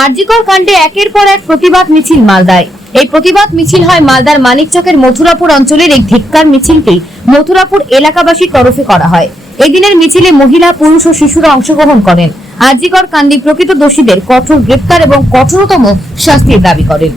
আরজিকর কাণ্ডে একের পর এক প্রতিবাদ মিছিল মালদায়। এই প্রতিবাদ মিছিল হয় মালদার মানিকচকের মথুরাপুর অঞ্চলের। এই ধিক্কার মিছিলটি মথুরাপুর এলাকাবাসীর তরফে করা হয়। এই দিনের মিছিলে মহিলা, পুরুষ ও শিশুরা অংশগ্রহণ করেন। আরজিকর কাণ্ডে প্রকৃত দোষীদের কঠোর গ্রেপ্তার এবং কঠোরতম শাস্তির দাবি করেন।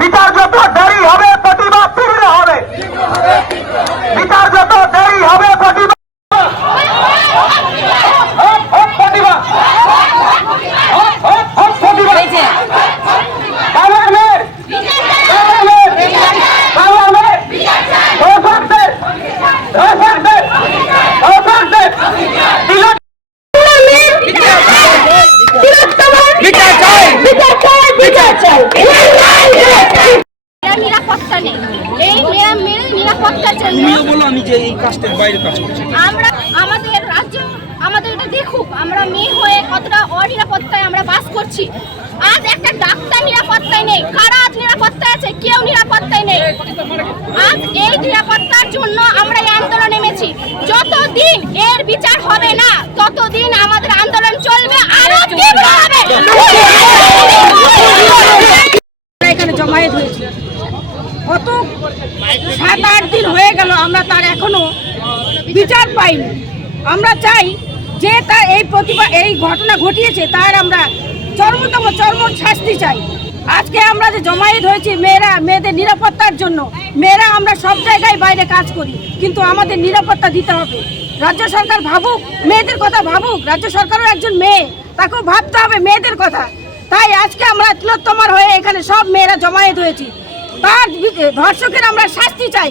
বিচার যত দেরি হবে প্রতিবাদ তীব্র হবে। বিচার যত দেরি হবে প্রতিবাদ নিরাপত্তা নেই। এই নিরাপত্তার জন্য আমাদের রাজ্য আমাদের এটা দেখুক, আমরা মেয়ে হয়ে কতটা অনিরাপত্তায় আমরা বাস করছি। আজ একটা ডাক্তার নিরাপত্তায় নেই, কারা আজ নিরাপত্তায় আছে? কেউ নিরাপত্তায় নেই। আজ এই নিরাপত্তার জন্য আমরা এই আন্দোলন নেমেছি। যতদিন এর বিচার হবে না ততদিন আমাদের আন্দোলন চলবে, আরো তীব্র হবে। এখানে জমায়েত হয়েছে কত 7-8 দিন হয়ে গেল, আমরা তার এখনো বিচার পাইনি। আমরা চাই যে তার এই ঘটনা ঘটিয়েছে তার আমরা চরম শাস্তি চাই। আজকে আমরা যে জমায়েত হয়েছি মেয়েদের নিরাপত্তার জন্য, মেয়েরা আমরা সব জায়গায় বাইরে কাজ করি, কিন্তু আমাদের নিরাপত্তা দিতে হবে। রাজ্য সরকার ভাবুক, মেয়েদের কথা ভাবুক। রাজ্য সরকারও একজন মেয়ে, তাকেও ভাবতে হবে মেয়েদের কথা। তাই আজকে আমরা তিলোত্তমার হয়ে এখানে সব মেয়েরা জমায়েত হয়েছি। তার ধর্ষকের আমরা শাস্তি চাই।